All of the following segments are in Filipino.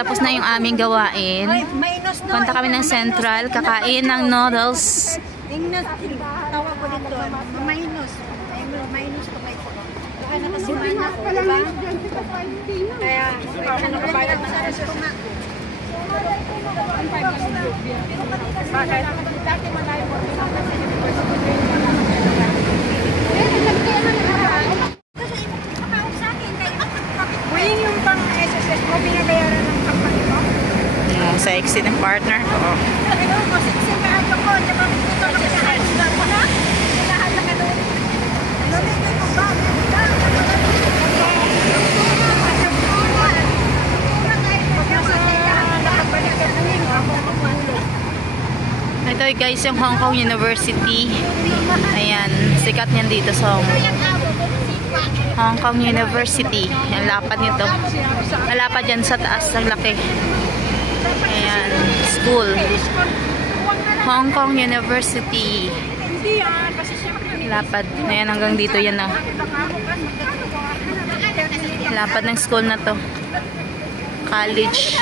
tapos na yung aming gawain. Punta kami ng Central, kakain ng noodles. Tawag ko dito, mainos. Mainos pa kayo. Kaya na kasi mainos, diba? Kaya, nakabayad na sa restaurant. Bakit? Dati malayo mo. Uy, yung pang SSS mo, binabayaran ng company mo? Sa exit ng partner ko. Ano, kasi sinaan ko, diba? Ito lang sa halaga mo na? Halaga ka doon. Lulito mo ba? Ito guys, yung Hong Kong University. Ayan, sikat niyan dito sa Hong Kong University. Ang lapad nito. Malapad yan sa taas, ang laki. Ayan, school. Hong Kong University. Lapad. Ayan, hanggang dito yan oh. Lapad ng school na to. College.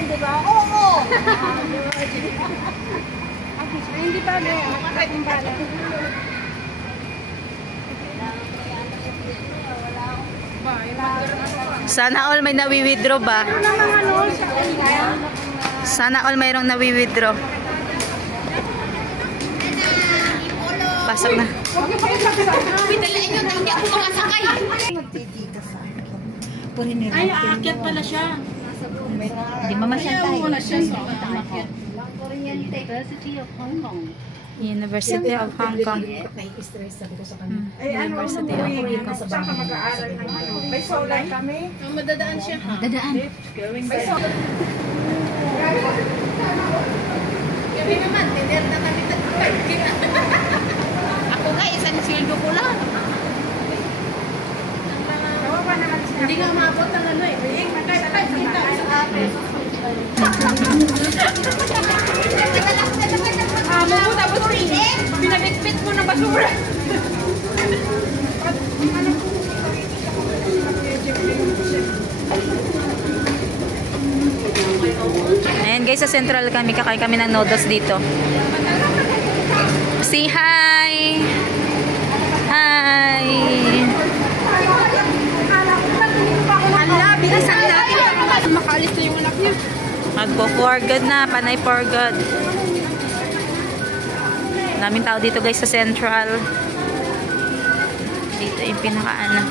Di ba? Oo! Hindi ba na? Sana all may nawi-withdraw ba? Sana all mayroong nawi-withdraw. Pasok na. Ay, aakyat pala siya. Di mamasyal tayo. University of Hong Kong. University of Hong Kong. Saan ka mag-aaral ng ano? May solar kami. Madadaan siya. Madadaan. May solar. Kami naman, tiner na kami ako nga, isang sildo ko lang. Hindi nga maabot ng ano eh. Amo mo, tapos pinabitbit mo ng basura. Ayan guys, sa Central kami, kakain kami ng noodles dito. Say hi! Hi! Ala, bilisan natin. Makaalis na yung anak niya. Magpo-for good na, panay for good. Daming tao dito guys sa Central. Dito yung pinakaano.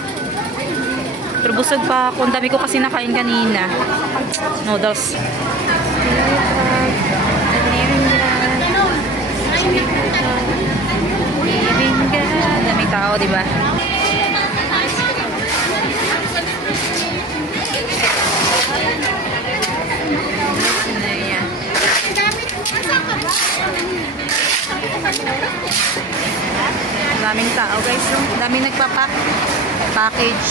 Pero busog pa ako. Ang dami ko kasi nakain kanina. Noodles. Daming tao, diba? Daming tao guys, daming nagpapak package.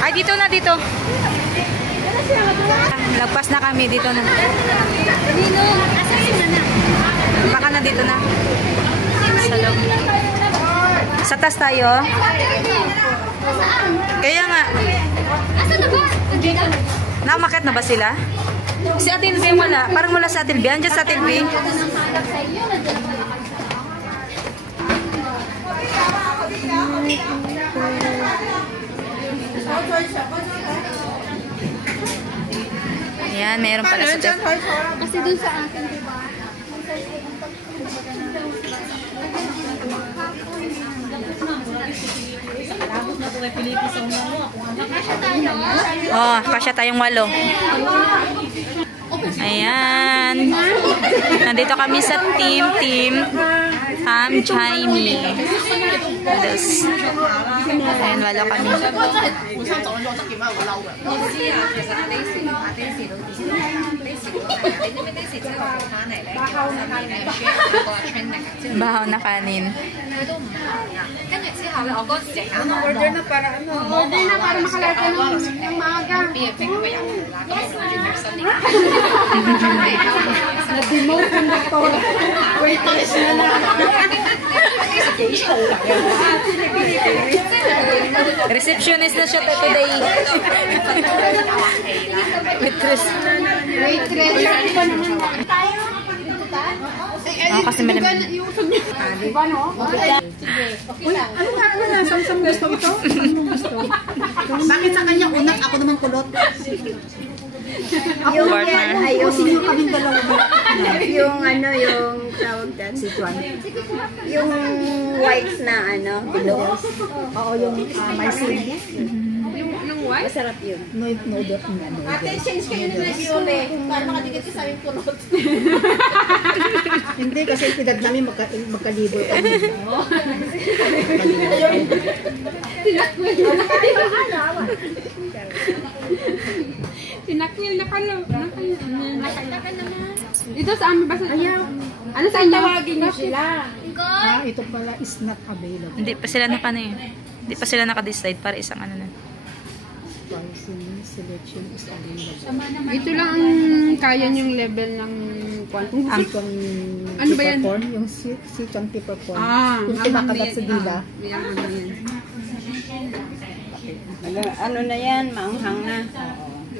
Ay, dito na, dito. Lagpas na kami, dito na. Baka na dito na. Sa loob. Sa taas tayo. Kaya nga. Nakamakit na ba sila? Si Ate Elvie wala. Parang wala sa Ate Elvie. Andiyan sa Ate Elvie. Ayan, meron pala sa taas. Kasi dun sa atin, diba? Oh, kasya tayong 8. Ayan. Nandito kami sa team Ham Jaime. Ayan, 8 kami. Bahaw na kanin. Order na para ano? Order na para makalata ng maaga. Na-demote yung doktor. Waitress na lang. Receptionist na siya today. Waitress. Kasi malamig. Diba no? Uy, ano na? Samsam gusto ito? Ano gusto? Bakit sa kanya unat? Ako naman kulot. Ako Partner. Kasi yung kaming dalawa. Yung ano, yung tawag dyan, yung white na ano, bilog. Oo, yung may sili. Masarap yun. Noodle. Ate, change kayo na Yole. Para makadikit ka sa aming kulot. Hindi, kasi edad namin magkalibol kami. Tinakwil na kalo. Ito sa amin ba sa... Ano sa inyo? Tawagin niyo sila. Ito pala is not available. Hindi pa sila Hindi pa sila naka-decide para isang ano na. Pricing selection is available. Ito lang ang kaya niyong level ng quantum. Sichuan Ano ba yan? peppercorn, yung sichuan peppercorn. Yung ang kinakagat sa dila. Yan, ano yan. Ano na yan, maanghang na.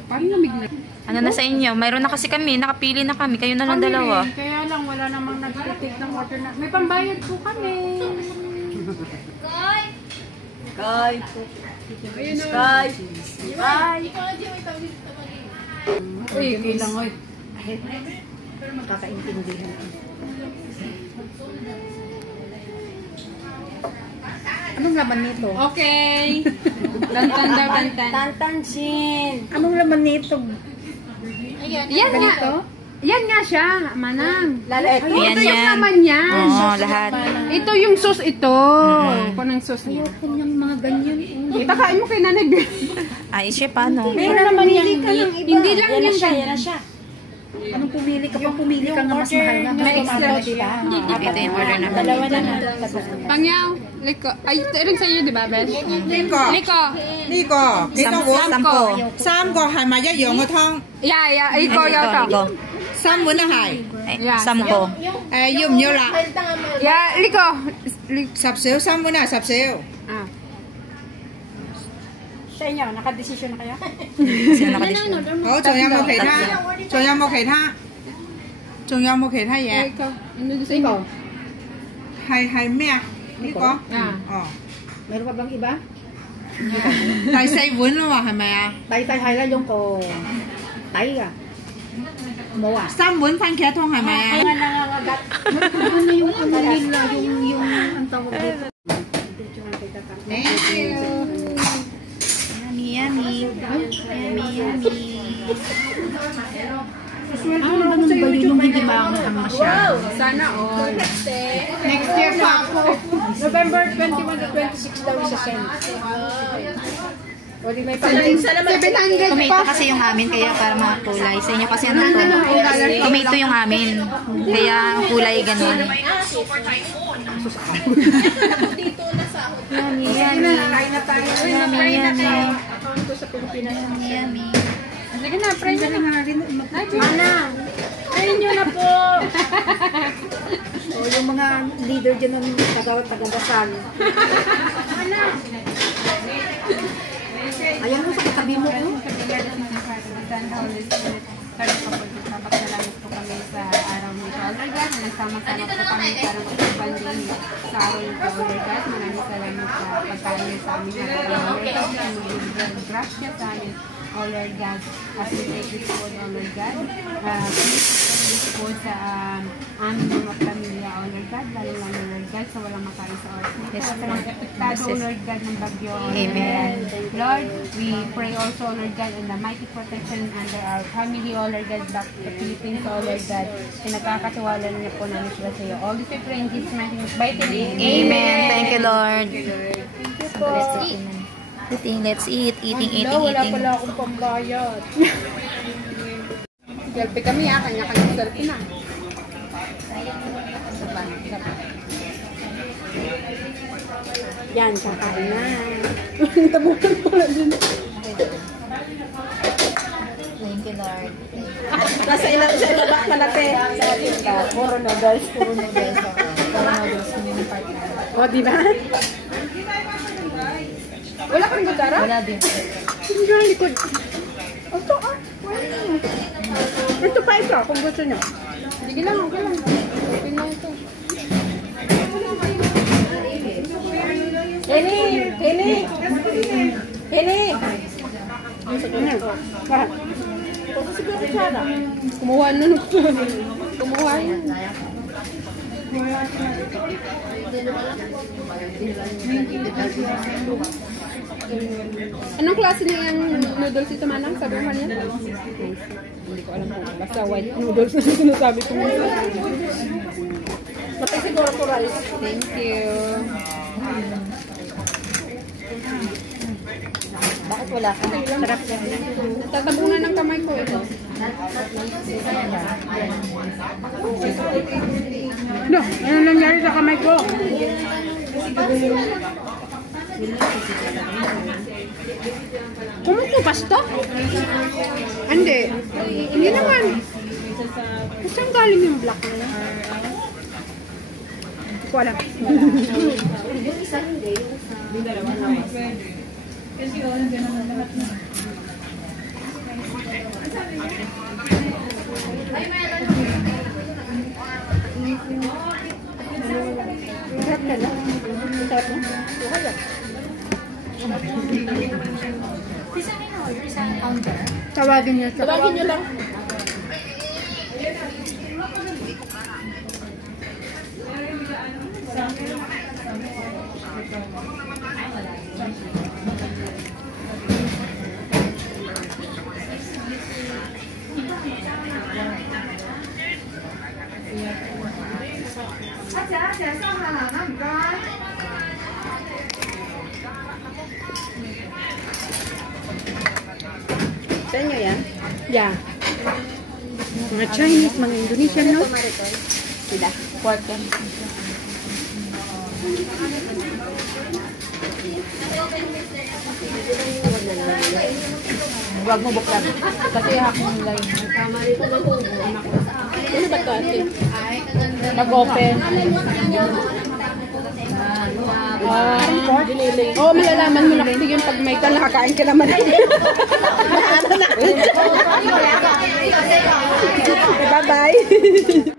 Parang lamig na. Ano na sa inyo? Mayroon na kasi kami. Nakapili na kami. Kayo na lang dalawa. Kaya lang, wala namang nag-take ng order na. May pambayad po kami. Kay. Uy, kailang oy. Kakaintindihan. Anong laman nito? Okay. Bantan daw, bantan. Tantansin. Anong laman nito? Yan nga. Yan nga siya, manang. Ito. Yan, Ito yung yan. naman niya. Oo, lahat. Ito yung sauce ito. Kunang sauce niya. Yung mga ganyan. Itakain mo kay Nanay Bir. Ay, siya paano? Meron naman yung iba. Hindi lang Yan na yan. siya, yan na siya. Anong pumili ka? Pag pumili ka nga mas mahal na. May extra. Ito yung order namin. Dalawa na na. Pangyaw. Liko. Ay, ito rin sa'yo, di ba, Besh? 呢個 Liko. 呢個幾多碗？ Sampo. 三個係咪一樣嘅湯？ Yeah, yeah. Iko, Ito, yaw ito. 三碗都係。 Ay, Yeah. 10. 要唔要辣？ Yeah, Liko. 十少三碗啊，十少。 Ah. Sa inyo, nakadesisyon na kayo? Sino nakadesisyon? 好，仲有冇其他？仲有冇其他？仲有冇其他嘢？ Iko. Ano doon sa Ikaw, inyo? 係咩啊？呢個？ Ah. 哦， meron pa bang iba? 第四碗啦喎，係咪啊？ Tay-tay hala yung ko. Tay ka. Mo ah. 三碗番茄湯係咪啊？ Ano yung ano nila, yung ang tawag dito? Thank you。 Yummy, yummy. Yummy, yummy. Ano ba nun ba yun? Yung hindi maanghang masyado? Sana all. Next year pa ako. November 21 to 26 daw isa cent. O di may pala. 700 Tomato kasi yung amin, kaya para makulay. Sa inyo kasi ano to? Tomato yung amin. Kaya ang kulay ganun. Yummy, yummy. Kain na tayo. Yummy, yummy. Ito sa Pilipinas. Yummy. Sige na, pray na lang. Mana? Kain nyo na po. O yung mga leader dyan ng taga-dasal. Ayan mo sa katabi mo. Papasalamat po kami sa araw nito. Lord God, nagsama-sama po kami para magbanding sa araw nito. Lord God, maraming salamat sa pagkain sa amin. Lord God, grasya sa amin. Oh Lord God, as we take this food, oh Lord God, please po sa aming mga pamilya, oh Lord God, lalo lang, Lord God, sa walang makain sa oras nito. Yes, Sa mga epektado, oh Lord God, ng bagyo, oh Lord Amen. God. Lord, we pray also, oh Lord God, on the mighty protection under our family, oh Lord God, back to the Philippines, oh Lord God. Pinagkakatiwala niyo po namin sila sa iyo. All this we pray in Jesus' mighty name. Amen. Thank you, Lord. Let's eat. Eating, let's eat. Eating, eating, Wala eating. pala akong pambayad. Selfie kami kanya-kanya selfie na. Yan, kakain na. Tabukan pala din. Thank you, Lord. Nasa ilaba pala, te. Puro noodles. Puro noodles. Puro noodles. Hindi na part na. O, di ba? Wala kang gutara? Wala din. Hindi ang likod. Ito, ito pa ito, kung gusto nyo. Sige lang, okay lang. Okay na ito. Hini! Kumuha na nun. Kumuha yun. Anong klase niya yung noodles ito, Manang? Sabi mo niya? Hindi ko alam kung basta white noodles na sinasabi ko. Matay siguro po rice. Thank you. Bakit wala ka? Sarap yan. Tatabunan ng kamay ko ito. No, ano nangyari sa kamay ko? Kumukupas to? Hindi. Hindi naman. Saan galing yung black na yun? Hindi ko alam. Sarap na lang. Sarap na. Tawagin niyo. Tawagin niyo lang. Sa inyo yan? Yeah. Mga Chinese, mga Indonesian, no? Sila. Quarter. Huwag mo buklan. Kasi hakong line. Ano ba ito, ate? Nag-open. Oo, malalaman mo na kasi yun pag may kalakain ka naman. Bye-bye!